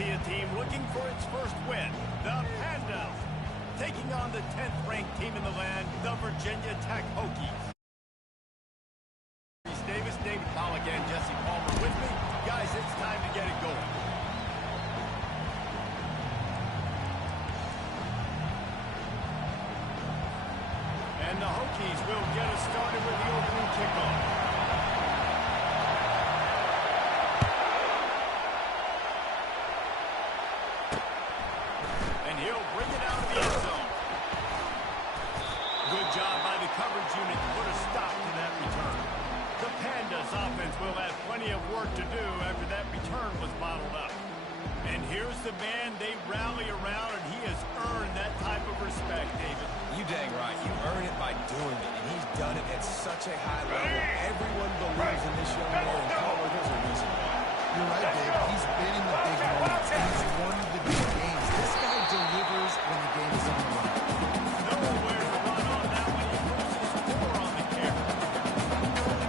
see a team looking for its first win. The Pandas taking on the 10th-ranked team in the land, the Virginia Tech Hokies. Davis, David Pollock, and Jesse Palmer with me. Guys, it's time to get it going. And the Hokies will get us started with the opening kickoff. And he'll bring it out of the end zone. Good job by the coverage unit to put a stop to that return. The Pandas offense will have plenty of work to do after that return was bottled up. And here's the man they rally around, and he has earned that type of respect, David. You dang right. You earn it by doing it, and he's done it at such a high level. Everyone believes in this young man, and Palmer, there's a reason why. You're right, Dave. He's been in the big moments. He's won the big games. This guy delivers when the game is on the line. Nowhere to run on that one. He loses 4 on the carry.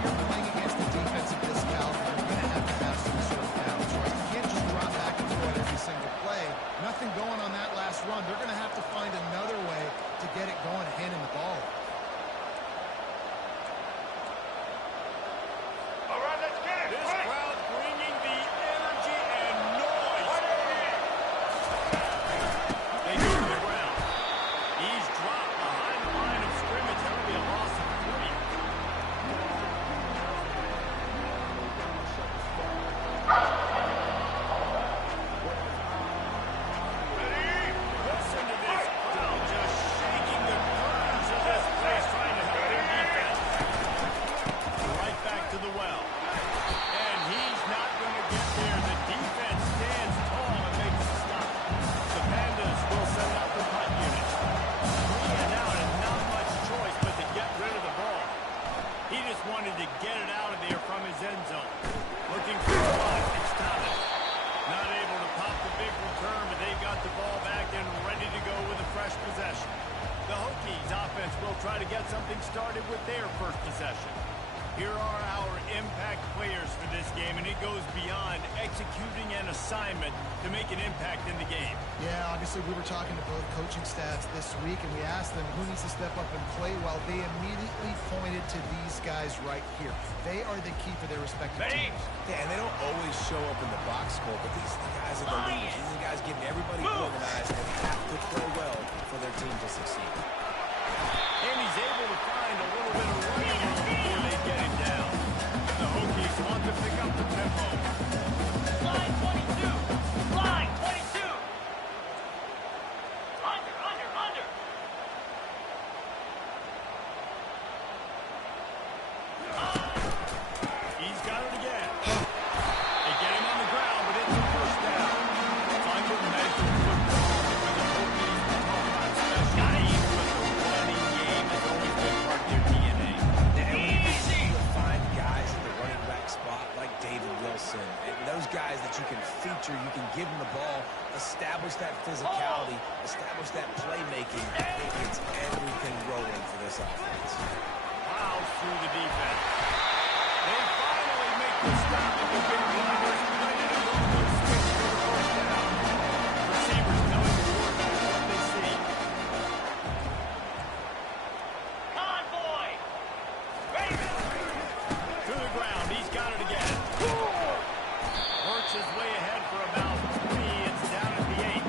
You're playing against a defense of this caliber. You're going to have some sort of balance, right? You can't just drop back and throw it every single play. Nothing going on that last run. They're going to have to find another way to get it going, handing the ball. This crowd bringing the energy and noise. They go to the ground. He's dropped behind the line of scrimmage. That will be a loss of 3. Listen to this crowd just shaking the corners of this place, trying to help their defense. Right back to the well. And he's not going to get there. The defense stands tall and makes a stop. The Pandas will send out the punt unit. 3 and out and not much choice but to get rid of the ball. He just wanted to get it out of there from his end zone. Looking for a block. It's Thomas. Not able to pop the big return, but they've got the ball back and ready to go with a fresh possession. The Hokies offense will try to get something started with their first possession. Here are our impact players for this game, and it goes beyond executing an assignment to make an impact in the game. Yeah, obviously we were talking to both coaching staffs this week, and we asked them who needs to step up and play well. They immediately pointed to these guys right here. They are the key for their respective teams. Yeah, and they don't always show up in the box score, but these guys are the leaders. These are the guys getting everybody organized and have to play well for their team to succeed. And he's able to find a little bit of running room before they get him down. The Hokies want to pick up the tempo. Line 22. Line 22. Under. He's got it again. They get him on the ground, but it's a first down. Fundamental football with the Hokies. Talk about special teams, but the running game has always been part of their DNA. Easy. You'll find guys at the running back spot like David Wilson. And those guys that you can feature, you can give them the ball, establish that physicality, establish that playmaking. It gets everything rolling for this offense. Plows through the defense. They finally make the stop at the big blinders, ready to move those sticks for the first down. Receivers telling the quarterback what they see. Convoy. Ready. To the ground. He's got it again. Works his way ahead for about 3. It's down at the 8.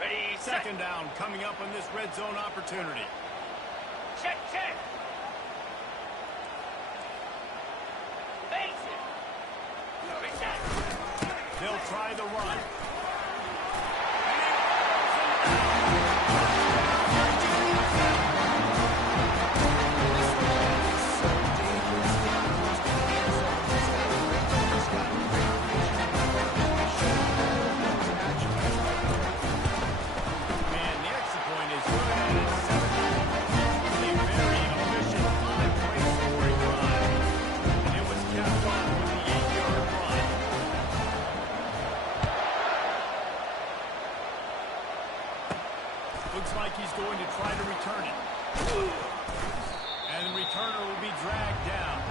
Ready. Second down coming up on this red zone opportunity. Check. Face it. Reset. They'll try the run. Man, the exit point is good, and it's 7. A very efficient 5-play scoring drive. And it was capped off with the 8-yard run. Looks like he's going to try to return it. And the returner will be dragged down.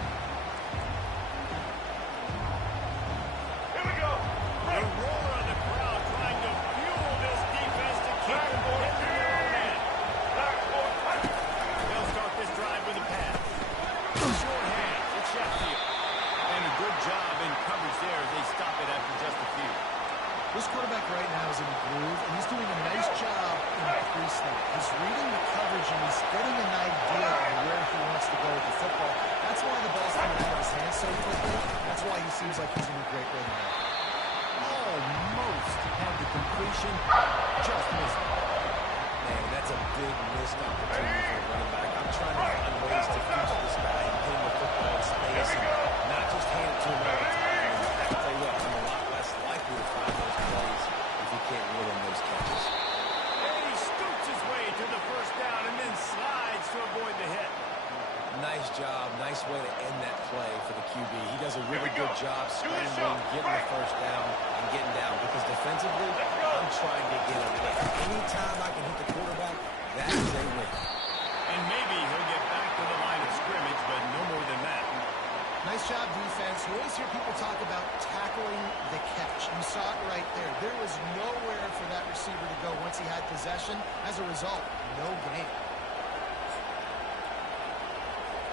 Here we go. The roar of the crowd trying to fuel this defense to keep them hitting their own end. They'll start this drive with a pass. Short hand to Sheffield. And a good job in coverage there as they stop it after just a few. This quarterback right now is in a groove, and he's doing a nice job in the pre-snap. He's reading the coverage, and he's getting an idea of where he wants to go with the football. That's why the ball's coming out of his hands so quickly. That's why he seems like he's in a great way now. Almost had the completion, just missed it. Man, that's a big missed opportunity for a running back. I'm trying to find ways to feature this guy and get him the football in space and not just hand it to him all the time. And I tell you what, I'm a lot less likely to find those plays if he can't win on those catches. And he scoots his way to the first down and then slides to avoid the hit. Nice job. Nice way to end that play for the QB. He does a really good job scrambling, getting the first down, and getting down. Because defensively, I'm trying to get a hit. Anytime I can hit the quarterback, that is a win. And maybe he'll get back to the line of scrimmage, but no more than that. Nice job, defense. You always hear people talk about tackling the catch. You saw it right there. There was nowhere for that receiver to go once he had possession. As a result, no gain.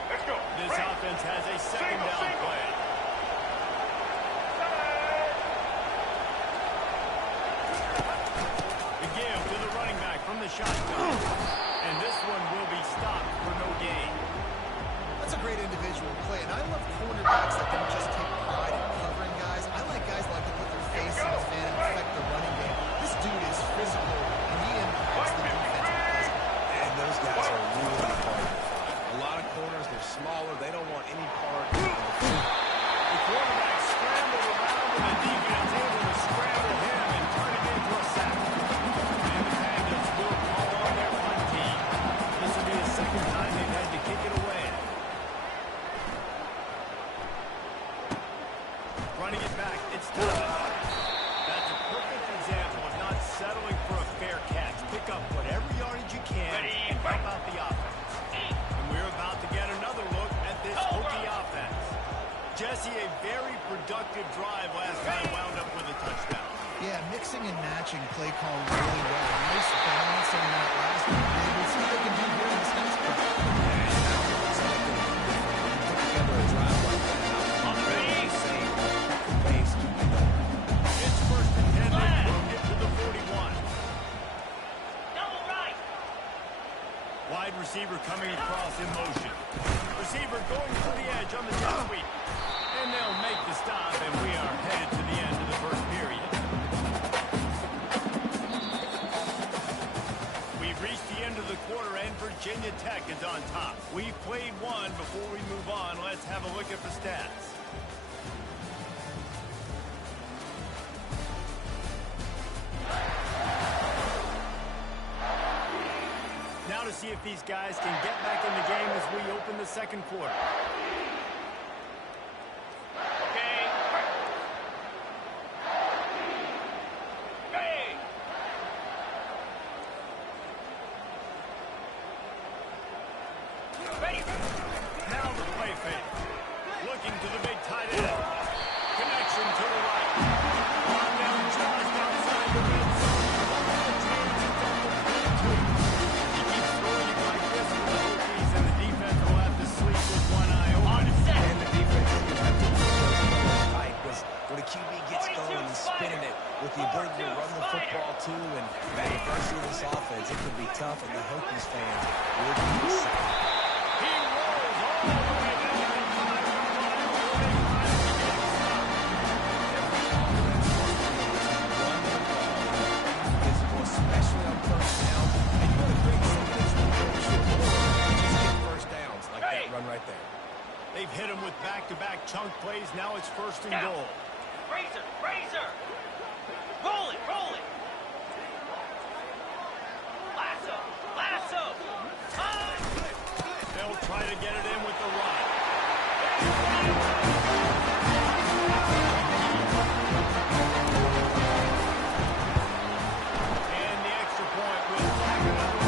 Let's go. This offense has a second down play. The give to the running back from the shotgun. And this one will be stopped for no gain. That's a great individual play, and I love cornerbacks that don't just take pride in covering guys. I like guys that like to put their face in his man and affect the running game. This dude is physical, and he impacts the defense. And those guys are really hard to find. A lot of corners, they're smaller. They don't want any part of the field. The quarterback scrambled around, and the defense able to scramble him and turn it into a sack. And the Panthers will call on their punt team. This will be the second time they've had to kick it away. Running it back, it's time. That's a perfect example of not settling for a fair catch. Pick up whatever yardage you can and help out the offense. And we're about to get another look at this Hokie offense. Jesse, a very productive drive last time wound up with a touchdown. Yeah, mixing and matching play call really well. Nice balance on that last one. We'll see what they can do here in this next play. Put together a drive like that. On the ready. It's first and 10. They moved it to the 41. Double right. Wide receiver coming across in motion. Receiver going for the edge on the jet sweep. And they'll make the stop, and we are headed to the end of the first period. We've reached the end of the quarter, and Virginia Tech is on top. We've played one. Before we move on, let's have a look at the stats. Now to see if these guys can get back in the game as we open the second quarter. Okay. Hey. Ready. Now the play fake. Looking to the big tight end. Connection to the right. On down just outside the red zone. He keeps throwing it like this for the Hokies, and the defense will have to sleep with one eye On open. to set. And the defense is going to have to keep those numbers tight because when a QB gets going and spinning it with the ability to run the football too, and man, if I see this offense, it could be tough, and the Hokies fans will be excited. He rolls all the way down the 5-yard line before they finally get him stopped. Every offense wants to be able to run the ball, physical, especially on first down, and you want to create something that's really short. Just get first downs like that run right there. They've hit him with back-to-back chunk plays. Now it's first and goal. Razor. Razor. Roll it. Roll it. Lasso. Lasso. Time. They'll try to get it in with the run. And the extra point will tack another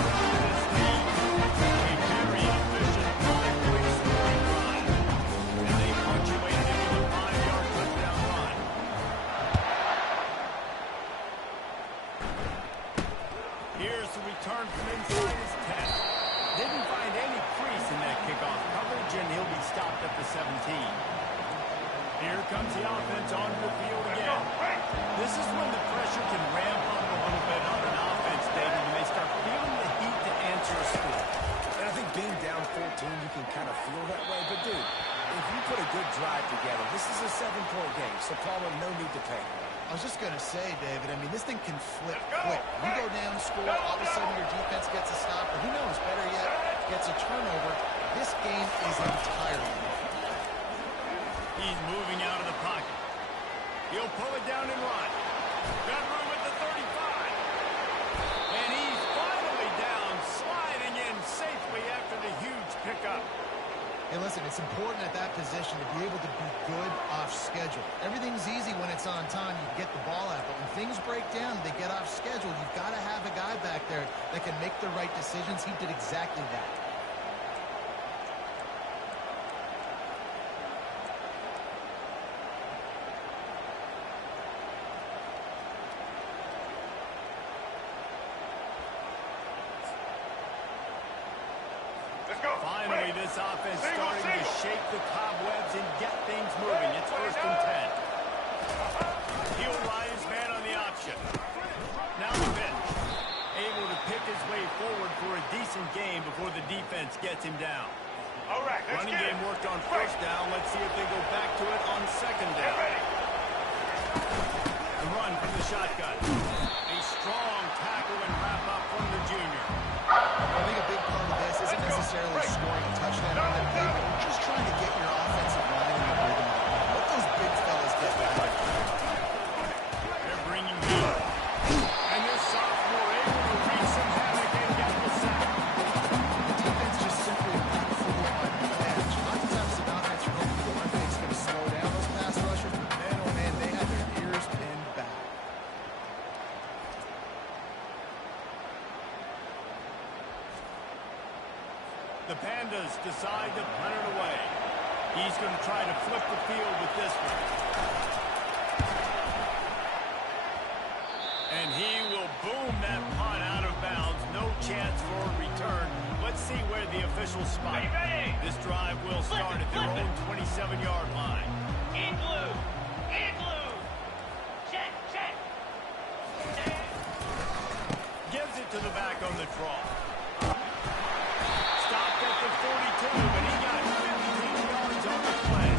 Didn't find any crease in that kickoff coverage, and he'll be stopped at the 17. Here comes the offense onto the field again. This is when the pressure can ramp up a little bit on an offense, David, when they start feeling the heat to answer a score. And I think being down 14, you can kind of feel that way. But, dude, if you put a good drive together, this is a 7-point game, so Palmer, no need to panic. I was just going to say, David, I mean, this thing can flip quick. You go down, score, all of a sudden your defense gets a stop, or who knows, better yet, gets a turnover. This game is entirely different. He's moving out of the pocket. He'll pull it down and run. Got room at the 35. And he's finally down, sliding in safely after the huge pickup. Hey, listen, it's important at that position to be able to be good off schedule. Everything's easy when it's on time. You get the ball out. But when things break down, they get off schedule. You've got to have a guy back there that can make the right decisions. He did exactly that. Finally, this offense starting to shake the cobwebs and get things moving. It's 1st and 10. He'll ride his man on the option. Now the bench. Able to pick his way forward for a decent game before the defense gets him down. All right, Running game worked on 1st down. Let's see if they go back to it on 2nd down. The run from the shotgun. A strong tackle and wrap up from the junior. I think a big part of this isn't necessarily scoring a touchdown on that play, but just trying to get your offensive line in the rhythm. Let those big fellas get behind. They're bringing heat. And this sophomore able to reach some havoc and get the sack. The defense just simply not fully on the edge. A lot of times an offense you're hoping the run fake's going to slow down those pass rushers, but man, oh man, they had their ears pinned back. The Pandas decide to punt it away. He's going to try to flip the field with this one. And he will boom that punt out of bounds. No chance for a return. Let's see where the officials spot it. This drive will start at their own 27-yard line. In blue. In blue. Check, check. Gives it to the back on the draw. Stopped at the 42, but he got 15 yards on the play.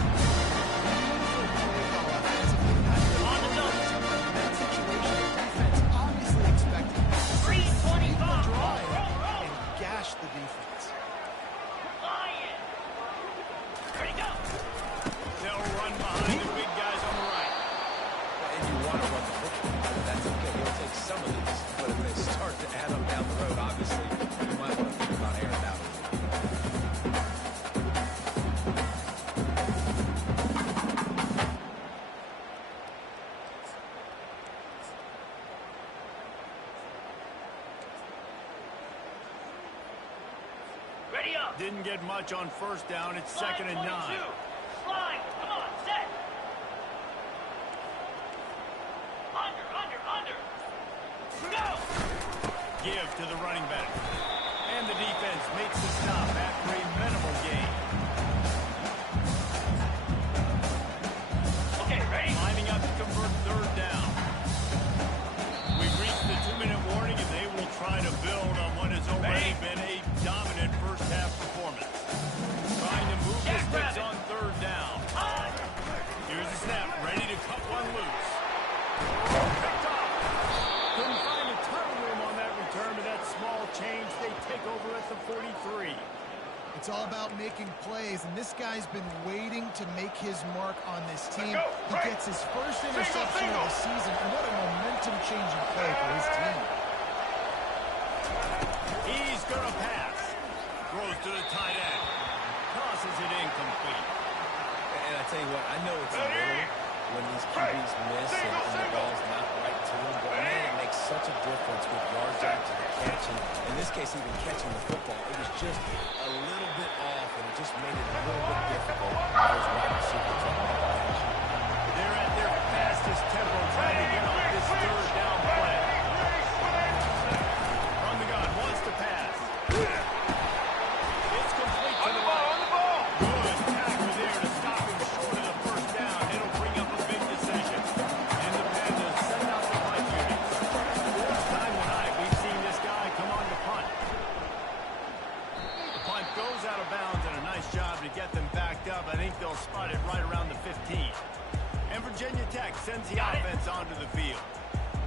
On the double. In that situation, the defense obviously expected to 325. drive Roll. and gash the defense. Lion. Ready, go. They'll run behind the big guys on the right. And you want to run the football, that's okay. You'll take some of these. But if they start to add up down the road, obviously, you might want to think about airing out. Ready up. Didn't get much on 1st down. It's 2nd and 9. Slide. Come on, set. Under. Go. Give to the running back. And the defense makes the stop after a minimal gain. Okay, ready? Lining up to convert 3rd down. We've reached the 2-minute warning, and they will try to build on what has already been a dominant first-half performance. Trying to move the sticks on 3rd down. Here's the snap, ready to cut one loose. Picked off. Couldn't find a ton of room on that return, but that small change, they take over at the 43. It's all about making plays, and this guy's been waiting to make his mark on this team. He gets his first interception of the season, and what a momentum-changing play for his team. He's going to pass. Throws to the tight end. Tosses it incomplete. And I tell you what, I know it's a little when these QBs miss and the ball's not right to them, but man, it makes such a difference with yards after the catch. And in this case, even catching the football, it was just a little bit off, and it just made it a little bit difficult for those wide receivers to make the catch. They're at their fastest tempo trying to get off this 3rd down play. From the gun, wants to pass.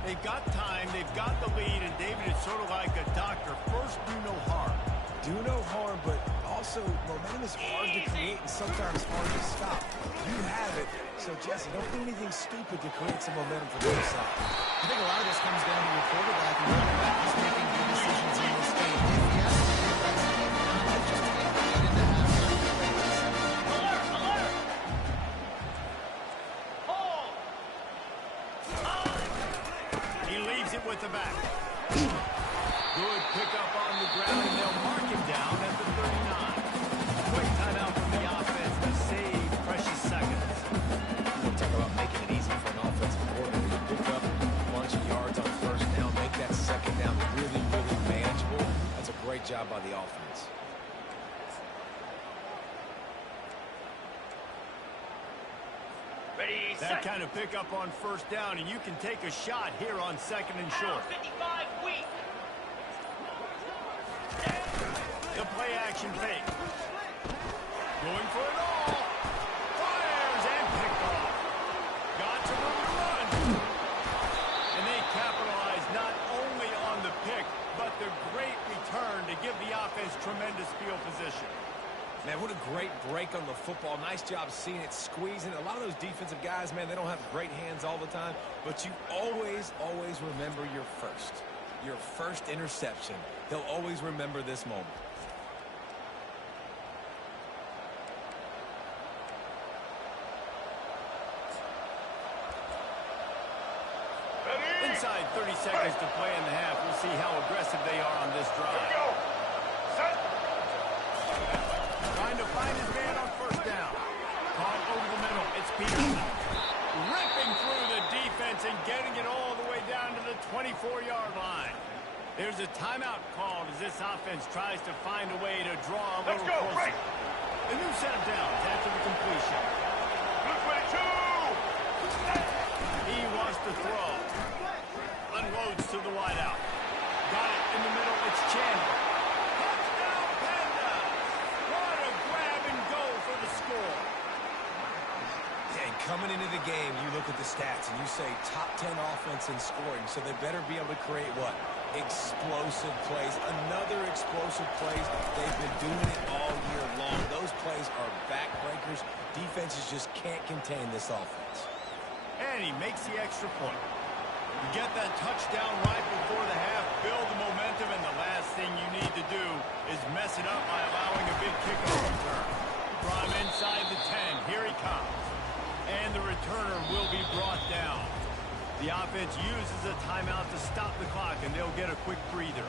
They've got time, they've got the lead, and David, it's sort of like a doctor. First, do no harm. Do no harm, but also momentum is hard to create and sometimes hard to stop. You have it, so Jesse, don't do anything stupid to create some momentum for the other side. I think a lot of this comes down to your quarterback and whether or not he's making good decisions in this game. If he has to be aggressive, if not, they just take the lead into halftime. Alert! Alert! Hold! He leaves it with the back. Good pickup on the ground, and they'll mark him down at the 39. Quick timeout from the offense to save precious seconds. We'll talk about making it easy for an offensive coordinator to pick up a bunch of yards on first down, make that second down really, really manageable. That's a great job by the offense. Ready, That set. kind of pickup on first down, and you can take a shot here on second and short. Out 55 weak. The play action fake. Going for it all. Fires and picked off. Got some room to run. And they capitalize not only on the pick, but the great return to give the offense tremendous field position. Man, what a great break on the football. Nice job seeing it squeezing. A lot of those defensive guys, man, they don't have great hands all the time, but you always, always remember your first interception. They'll always remember this moment. Inside 30 seconds to play in the half. We'll see how aggressive they are on this drive. Trying to find his man on first down. Caught over the middle. It's Peterson. Ripping through the defense and getting it all the way down to the 24-yard line. There's a timeout called as this offense tries to find a way to draw a little closer. A new set of downs after the completion. He wants to throw. Unloads to the wideout. Got it in the middle. It's Chandler. Touchdown, Pandas! What a grab and go for the score. And coming into the game, you look at the stats and you say top 10 offense in scoring, so they better be able to create what? Explosive plays. Another explosive plays. They've been doing it all year long. Those plays are backbreakers. Defenses just can't contain this offense. And he makes the extra point. You get that touchdown right before the half, build the momentum, and the last thing you need to do is mess it up by allowing a big kickoff return. From inside the 10, here he comes. And the returner will be brought down. The offense uses a timeout to stop the clock, and they'll get a quick breather.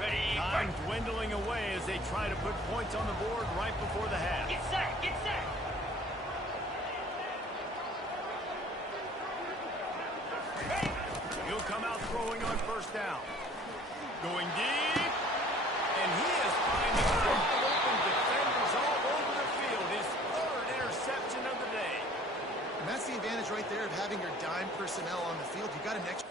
Ready, Time dwindling away as they try to put points on the board right before the half. get set, get set. He'll come out throwing on first down. Going deep. And he is finding wide open defenders all over the field. His third interception of the day. And that's the advantage right there of having your dime personnel on the field. You got an extra.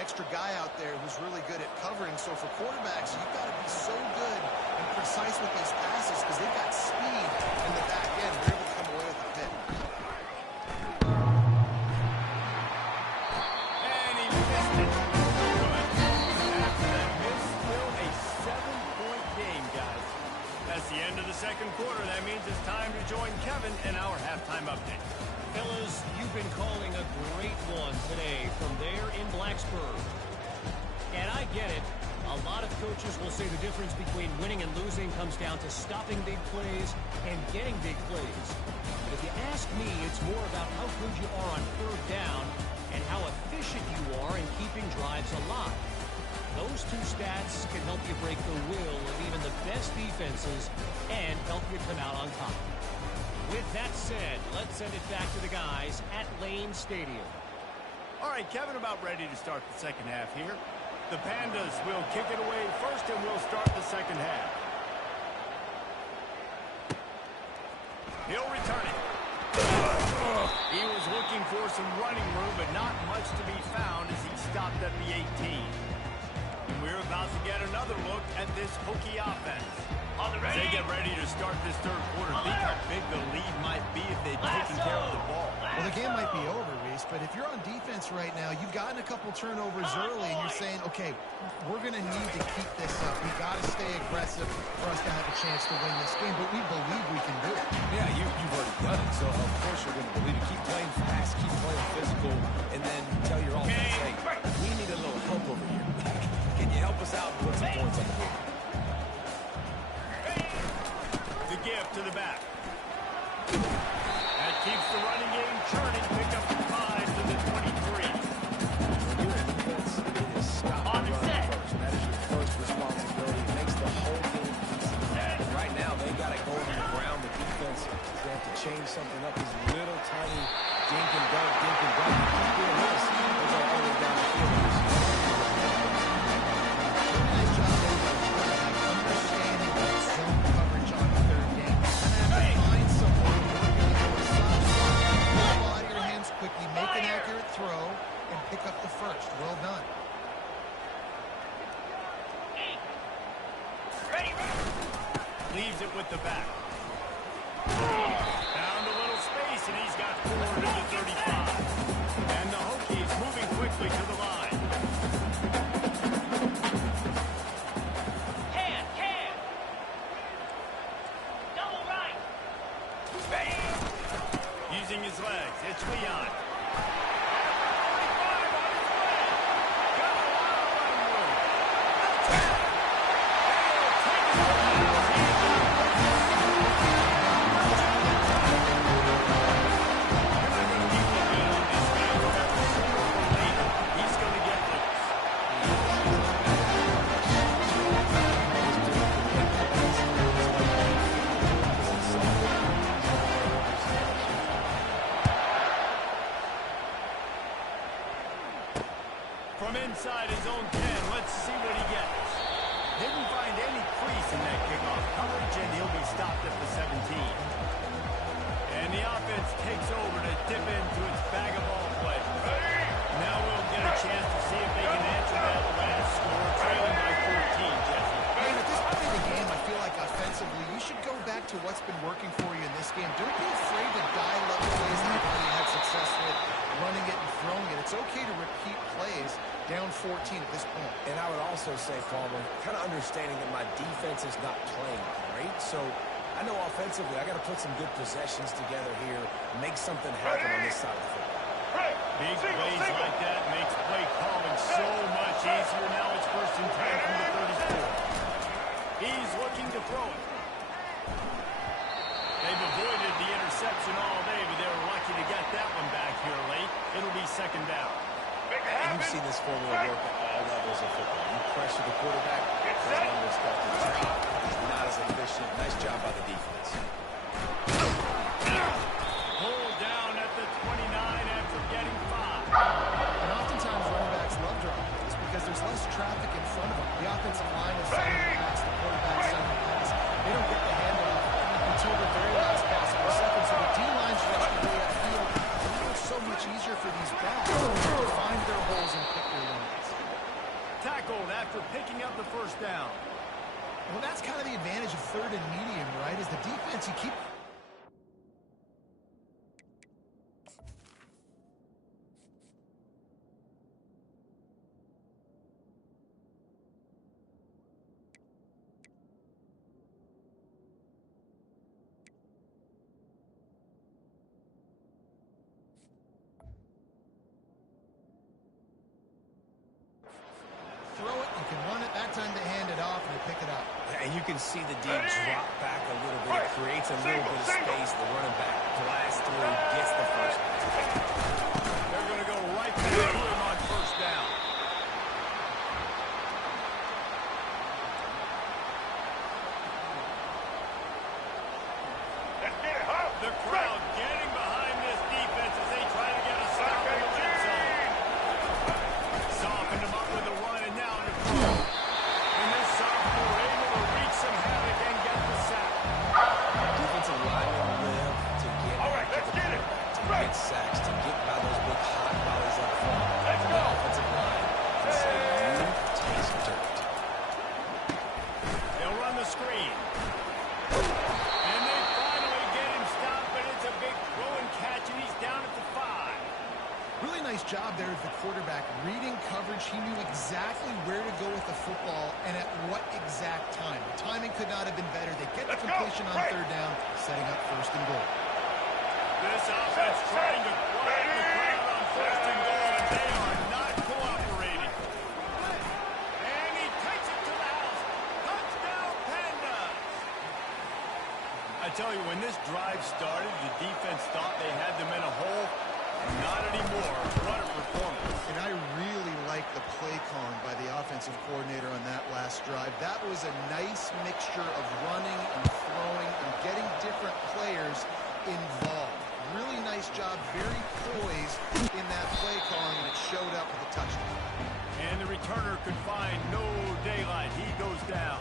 Extra guy out there who's really good at covering. So for quarterbacks, you've got to be so good and precise with these passes because they've got speed in the back end. They're able to come away with a pick. And he missed it. Good. After that miss, still a 7-point game, guys. That's the end of the second quarter. That means it's time to join Kevin in our halftime update. Fellas, you've been calling a great one today from there in Blacksburg. And I get it. A lot of coaches will say the difference between winning and losing comes down to stopping big plays and getting big plays. But if you ask me, it's more about how good you are on third down stats can help you break the will of even the best defenses and help you come out on top. With that said, let's send it back to the guys at Lane Stadium. All right, Kevin, about ready to start the second half here. The Pandas will kick it away first, and we'll start the second half. He'll return it. He was looking for some running room, but not much to be found as he stopped at the 18. And we're about to get another look at this Hokie offense. As they get ready to start this third quarter, think how big the lead might be if they'd taken care of the ball. Well, the game might be over, Reese, but if you're on defense right now, you've gotten a couple turnovers early, and you're saying, okay, we're going to need to keep this up. We've got to stay aggressive for us to have a chance to win this game, but we believe we can do it. Yeah, you've already done it, so of course you're going to believe it. Keep playing fast, keep playing physical, and then tell your offense, hey, we need a little help over here. Can you help us out and put some points on the board? The give to the back. That keeps the running game churning. Pick up the 5 to the 23. When you're in defense, it is stop On the the run set. first. That is your first responsibility. It makes the whole game easy. And right now, they got to go to the ground. The defense, they have to change something up. These little tiny dink and dunk, dink and dunk. You keep doing this, they'll go all the way down the field. Nice job there by the quarterback, understanding that zone coverage on the third game. And have to find someone working into a soft spot. Pull the ball out of your hands quickly, make an accurate throw, and pick up the first. Well done. Ready? Leaves it with the back. Found a little space, and he's got 4 to the 35. And the Hokies moving quickly to the line. Hand. Double right. Using his legs, it's Leon. He's going to get loose. From inside his own 10, let's see what he gets. Didn't find any crease in that kickoff coverage, and he'll be stopped at the 17. And the offense takes over to dip into its bag of ball play. Now we'll get a chance to see if they can answer that last score, trailing by 14, Jesse. Man, at this point in the game, I feel like offensively, you should go back to what's been working for you in this game. Don't be afraid to dial up plays that you had success with, running it and throwing it. It's okay to repeat plays down 14 at this point. And I would also say, Palmer, kind of understanding that my defense is not playing great, so I know offensively I got to put some good possessions together here, make something happen on this side of the football. Big plays like that makes play calling so much easier. Now it's 1st and 10 from the 34. He's looking to throw it. They've avoided the interception all day, but they were lucky to get that one back here late. It'll be 2nd down. And you've seen this formula work at all levels of football. You pressure the quarterback, those numbers start to drop. He's not as efficient. Nice job by the defense. Pulled down at the 29 after getting 5. And oftentimes running backs love dropping plays because there's less traffic in front of them. The offensive line is sending the pass, the quarterback sending the pass. They don't get the handoff until the very last possible second. So the D-line's rushing away upfield. It's so much easier for these backs to find their holes and pick their lanes. Tackled after picking up the 1st down. Well, that's kind of the advantage of 3rd and medium, right? Is the defense, you keep... throw it, you can run it, that time they hand it off and they pick it up. And you can see the D drop back a little bit. It creates a little bit of space. The running back blasts through, gets the first down. They're going to go right back to him on 1st down. really nice job there of the quarterback. Reading coverage, he knew exactly where to go with the football and at what exact time. The timing could not have been better. They get the completion on third down, setting up first and goal. This offense trying to quiet the crowd on first and goal, and they are not cooperating. And he takes it to the house. Touchdown, Pandas! I tell you, when this drive started, the defense thought they had them in a hole. Not anymore. What a performance. And I really like the play calling by the offensive coordinator on that last drive. That was a nice mixture of running and throwing and getting different players involved. Really nice job, very poised in that play calling, and it showed up with a touchdown. And the returner could find no daylight. He goes down.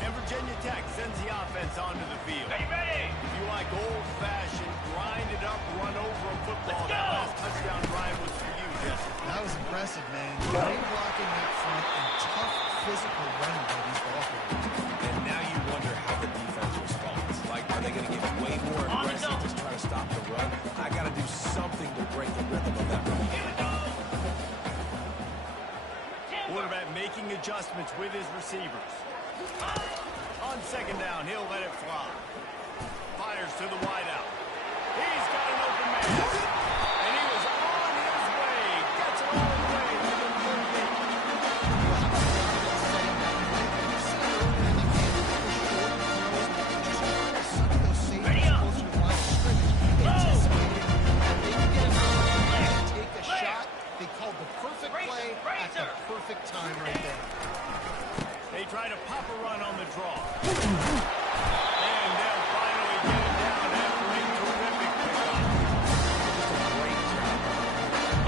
And Virginia Tech sends the offense onto the field. Are you ready? If you like old-fashioned, grind-it up, run over a football, that last touchdown drive was for you, Jesse. That was impressive, man. Great blocking up front and tough physical running by these ball players. And now you wonder how the defense responds. Like, are they going to get way more aggressive, just try to stop the run? I got to do something to break the rhythm of that run. Here we go. Quarterback making adjustments with his receivers. On second down, he'll let it fly. Fires to the wideout. He's got an open man. And he was on his way. Gets it all the way to the 30. Ready up. Take a shot. They called the perfect play at the perfect time right there. They try to pop a run on the draw. And they'll finally get it down after a terrific pickup. Just a great job.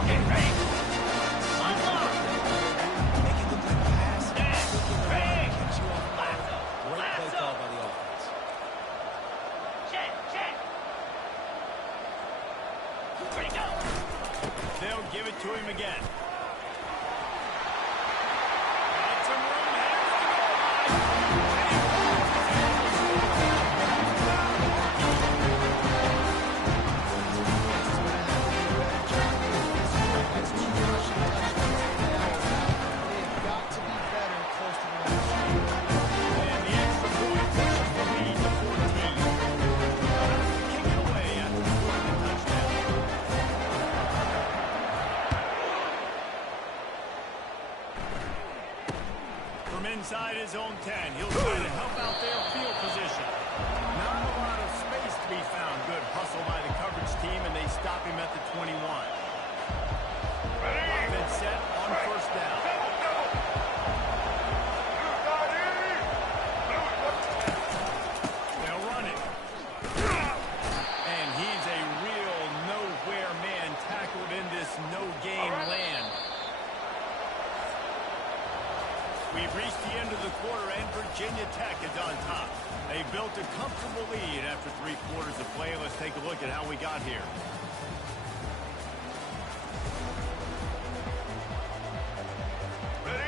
Okay, ready? Unload. Make it look like a pass. Ready? Catch you off guard. Lasso. Great play Lasso. call by the offense. Check, check. Ready, go. They'll give it to him again. Got some room here. And the extra point pushes the lead to 14. Kick it away after scoring the touchdown. From inside his own 10, he'll try to help out their field position. Not a lot of space to be found. Good hustle by the coverage team, and they stop him at the 21. Offense set on first down. They'll run it. And he's a real nowhere man tackled in this no-game land. We've reached the end of the quarter, and Virginia Tech is on top. They built a comfortable lead after 3 quarters of play. Let's take a look at how we got here.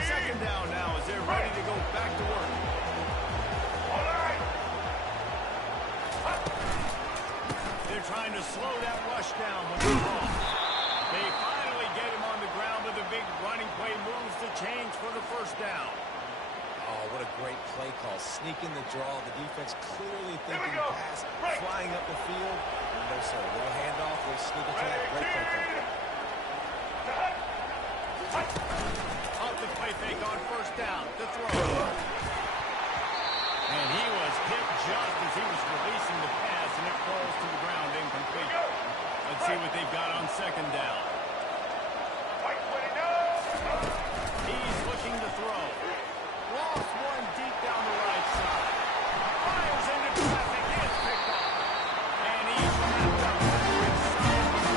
Second down now as they're ready to go back to work. They're trying to slow that rush down with the ball. They finally get him on the ground with a big running play, moves the chains for the first down. Oh, what a great play call. Sneaking the draw. The defense clearly thinking pass, flying up the field. No, sir. Little handoff, little sneak attack. Great play call. Off the play fake on first down to throw. And he was hit just as he was releasing the pass, and it falls to the ground incomplete. Let's see what they've got on second down. He's looking to throw. Lost one deep down the right side. Fires into traffic. It's picked off. And he's wrapped up inside the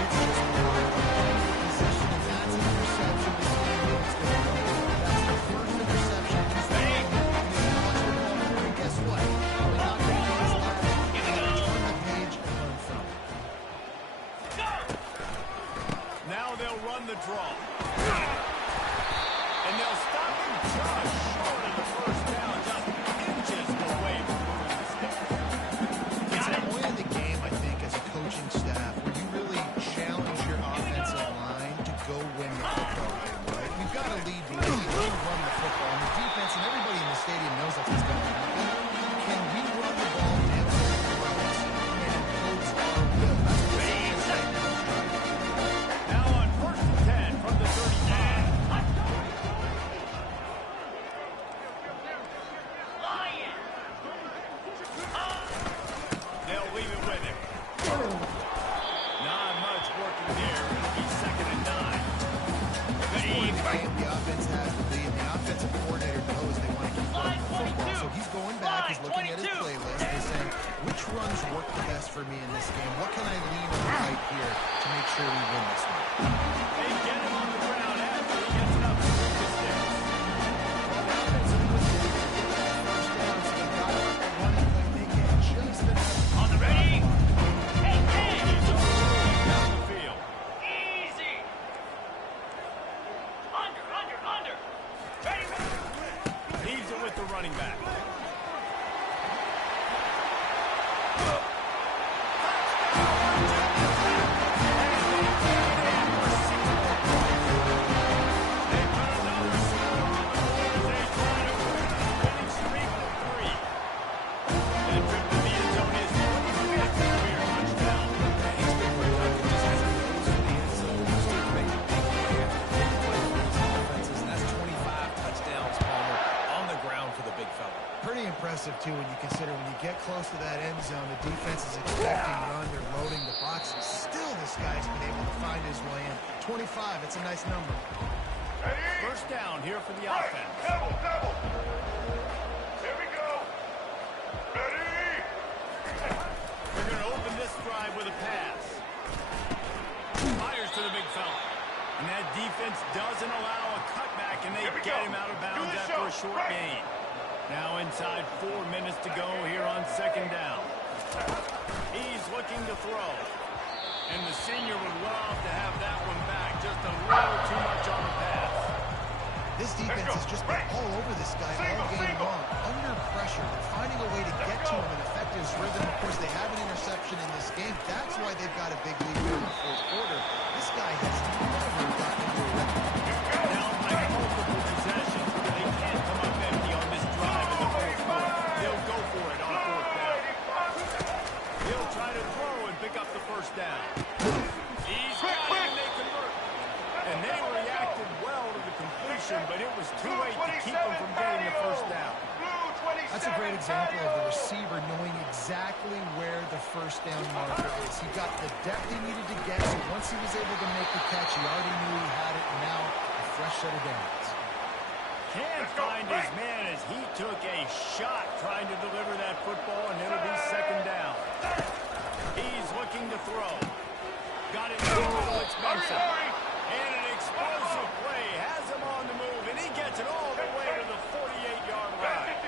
It's just part of the possession, and that's an interception. That's the first interception. And guess what? Probably not going to be his last. Turn the page and learn from it. Now they'll run the draw. And they'll stop him just short of the first down, just inches away from moving the stick. It's a point in the game, I think, as a coaching staff, where you really challenge So he's going back, he's looking at his playlist, and saying, which runs work the best for me in this game? What can I lean on right here to make sure we win this one? They get him on the ground after he gets enough to move the sticks. Well, the offensive was getting first down, so they got up the running play. They get just enough. On the ready? Hey, He's all rolling down the field. easy. Under. Ready. Leaves it with the running back. Pretty impressive, too, when you consider when you get close to that end zone, the defense is expecting run, they're loading the boxes. Still, this guy's been able to find his way in. 25, it's a nice number. First down here for the offense. Double. Here we go. Ready? They're going to open this drive with a pass. Fires to the big fella. And that defense doesn't allow a cutback, and they get him out of bounds after a short gain. Now inside 4 minutes to go here on second down. He's looking to throw. And the senior would love to have that one back. Just a little too much on the pass. This defense has just been all over this guy all game long. Under pressure, they're finding a way to get to him and affect his rhythm. Of course, they have an interception in this game. That's why they've got a big lead here in the fourth quarter. This guy has never gotten into a rhythm. Now, like multiple possessions, they can't come up empty on this drive in the fourth quarter. They'll go for it on fourth down. He'll try to throw and pick up the first down. He's got it and they convert. And they reacted well to the completion, but it was too late to keep them from getting the first down. That's a great example of the receiver knowing exactly where the first down marker is. He got the depth he needed to get, so once he was able to make the catch, he already knew he had it, and now a fresh set of downs. Can't find his man as he took a shot trying to deliver that football, and it'll be second down. He's looking to throw. Got it in the middle, it's Benson. And an explosive play has him on the move, and he gets it all the way to the 48-yard line.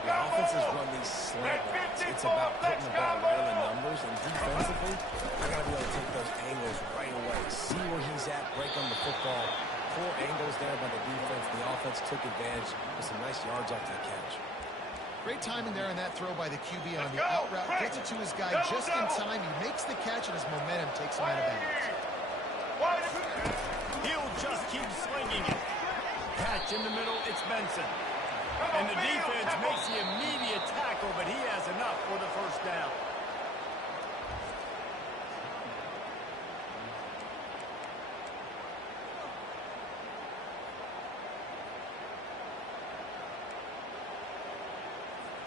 The offenses run these slant routes. It's about putting the ball where the numbers, and defensively, I got to be able to take those angles right away. See where he's at, break on the football. Poor angles there by the defense. The offense took advantage with some nice yards off that catch. Great timing there on that throw by the QB on the out route. Gets it to his guy just in time. He makes the catch, and his momentum takes him out of bounds. He'll just keep slinging it. Catch in the middle, it's Benson. And the defense makes the immediate tackle, but he has enough for the first down.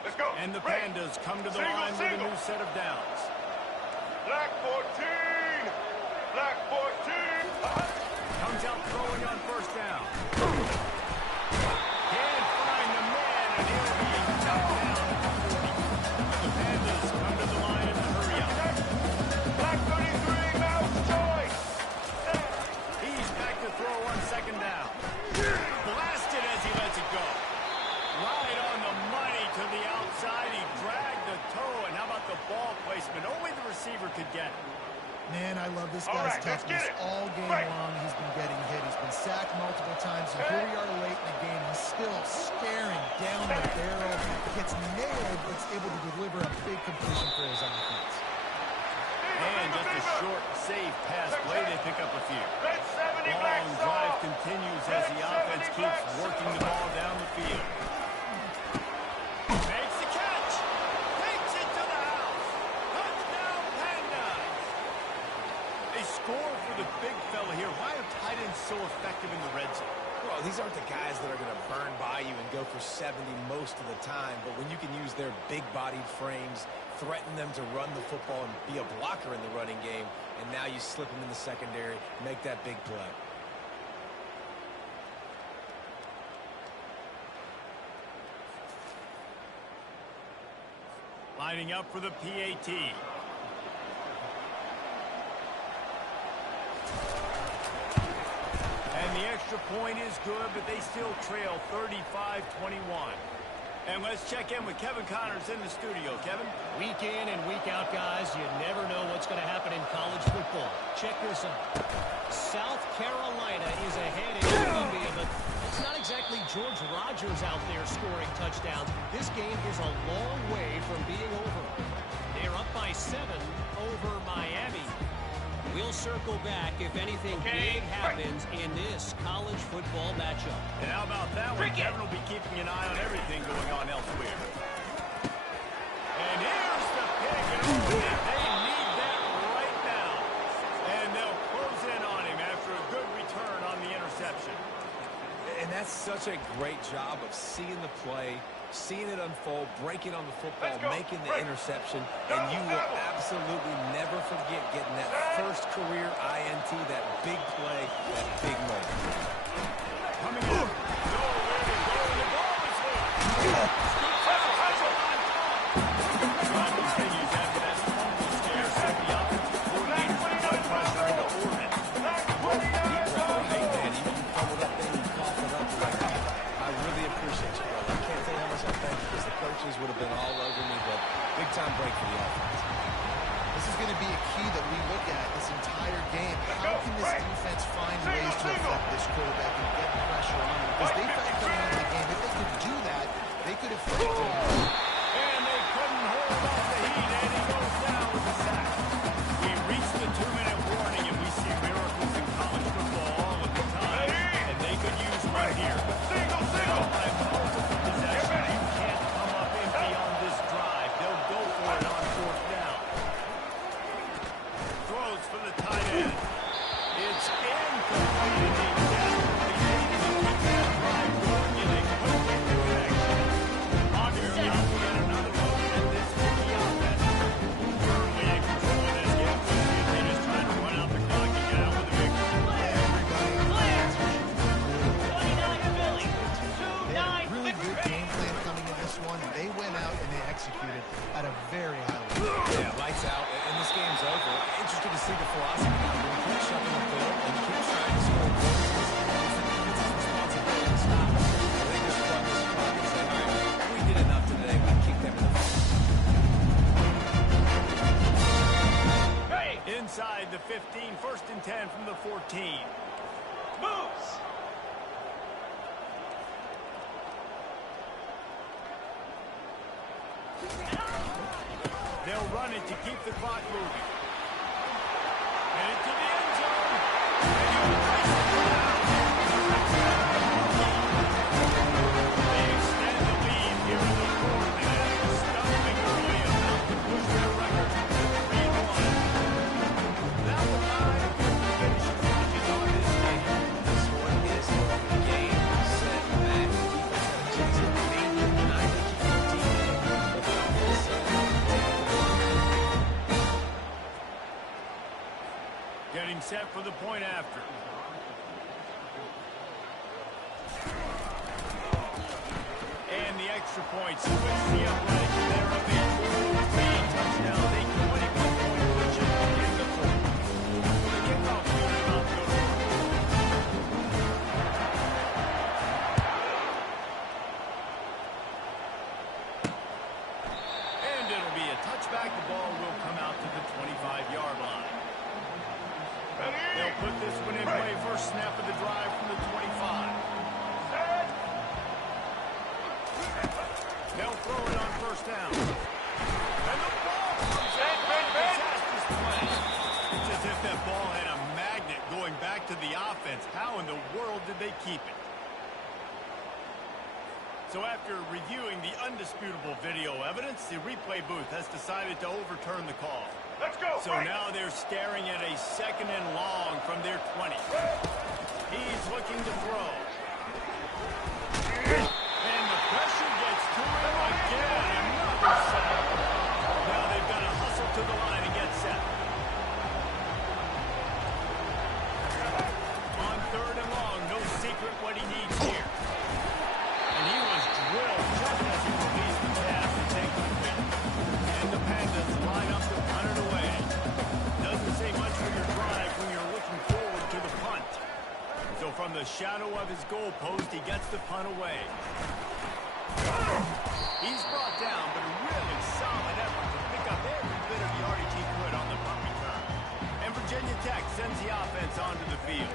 Let's go. And the Pandas come to the line with a new set of downs. Black 14. Black 14. Comes out throwing on first down. Can't find the man, and he'll be knocked down at the 40. The Pandas come to the line in a hurry up. Black 33. Mouse choice. He's back to throw on second down. Blasted as he lets it go. Right on the money to the outside. He dragged the toe, and how about the ball placement? Only the receiver could get it. Man, I love this All guy's right, let's toughness. get it. All game long, he's been getting hit. He's been sacked multiple times, and here we are late in the game. He's still staring down the barrel. Gets nailed, but is able to deliver a big completion for his offense. And just a short, safe pass play. They pick up a few. Red 70. Black Long side. drive continues as the offense keeps working the ball down the field. Makes the catch. Takes it to the house. Touchdown, Pandas. They score for the big fella here. Why are tight ends so effective in the red zone? Well, these aren't the guys that are going to burn by you and go for 70 most of the time, but when you can use their big-bodied frames, threaten them to run the football and be a blocker in the running game, and now you slip them in the secondary, make that big play. Lining up for the PAT. And the extra point is good, but they still trail 35-21. And let's check in with Kevin Connors in the studio. Kevin? Week in and week out, guys, you never know what's going to happen in college football. Check this out. South Carolina is ahead in Columbia, but it's not exactly George Rogers out there scoring touchdowns. This game is a long way from being over. They're up by 7 over Miami. We'll circle back if anything big happens in this college football matchup. And how about that one? Kevin will be keeping an eye on everything going on elsewhere. And here's the pick. And they need that right now. And they'll close in on him after a good return on the interception. And that's such a great job of seeing the play, seeing it unfold, breaking on the football, making the interception, and you will absolutely never forget getting that first career INT, that big play, that big moment. Coming up. Nowhere to go. The ball is here. Drive continues after that fumble scare set the offensive coordinator to put pressure into Oregon. I really appreciate you, brother. I can't tell you how much I thank you because the coaches would have been all over me, but big-time break for the offense. This is going to be a key that we look at this entire game. How can this defense find ways to affect this quarterback and get pressure on him? Because they felt coming into the game, if they could do that, they could affect him. And they couldn't hold off the heat, and he goes down with a sack. We reached the 2-minute warning, and we see miracles in college football all of the time, and they could use one here. Single. By multiple possessions, you can't come up empty on this drive. They'll go for it on 4th down. Throws for the tight end. It's incomplete. They desperately needed to keep that drive going, and they couldn't get the connection. Obviously, we'll get another look at this rookie offense. Firmly in control of this game. They're just trying to run out the clock and get out with a victory. Really good game plan coming in this one. They went out and they executed at a very high level. Yeah, lights out, and this game's over. Interested to see the philosophy now. We'll keep shoving the field and keep trying to score goals. It's his responsibility to stop. They just run this clock and say, all right, we did enough today. We kick them in the face. Inside the 15, 1st and 10 from the 14. Moves. They'll run it to keep the clock moving. And into the end zone. And he'll place it down. They extend the lead here in the 4th and have a stumbling early amount to push their record to 3-1. Now the line finishes touches on this game. This one is game, set, match. Defense had a chance to lead the 90 keep the team in. But the offense Getting set for the point after. And the extra point switch the upright. They're up a 4-3 touchdown. They 21-point position in the 4th. The kickoff unit about to go to work. And it'll be a touchback. The ball will come out to the 25-yard line. They'll put this one in play. First snap of the drive from the 25. They'll throw it on 1st down. And the ball comes out on a disastrous play. It's as if that ball had a magnet going back to the offense. How in the world did they keep it? So after reviewing the undisputable video evidence, the replay booth has decided to overturn the call. Let's go. So now they're staring at a 2nd and long from their 20. He's looking to throw. And the pressure gets to him again. Another sack. Now they've got to hustle to the line and get set. On 3rd and long, no secret what he needs here. And he was drilled just as he released the pass to take the win. And from the shadow of his goal post. He gets the punt away. He's brought down, but a really solid effort to pick up every bit of yardage he could on the punt return. And Virginia Tech sends the offense onto the field.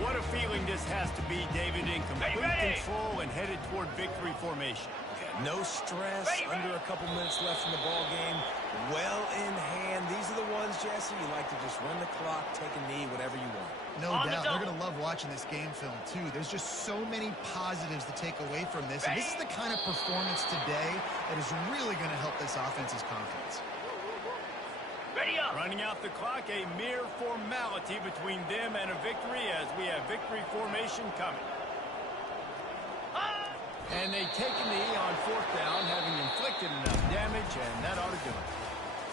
What a feeling this has to be, David, in complete control and headed toward victory formation. Yeah, no stress, under a couple minutes left in the ball game, well in hand. These are the ones, Jesse, you like to just run the clock, take a knee, whatever you want. No doubt. They're going to love watching this game film, too. There's just so many positives to take away from this. And this is the kind of performance today that is really going to help this offense's confidence. Running out the clock, a mere formality between them and a victory as we have victory formation coming. And they take a knee on fourth down, having inflicted enough damage, and that ought to do it.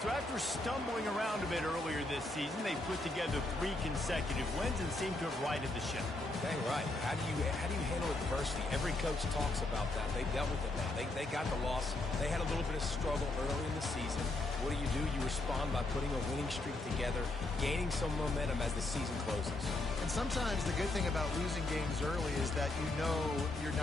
So after stumbling around a bit earlier this season, they put together 3 consecutive wins and seem to have righted the ship. Dang right. How do you handle adversity? Every coach talks about that. They dealt with it now. They got the loss. They had a little bit of struggle early in the season. What do? You respond by putting a winning streak together, gaining some momentum as the season closes. And sometimes the good thing about losing games early is that you know you're not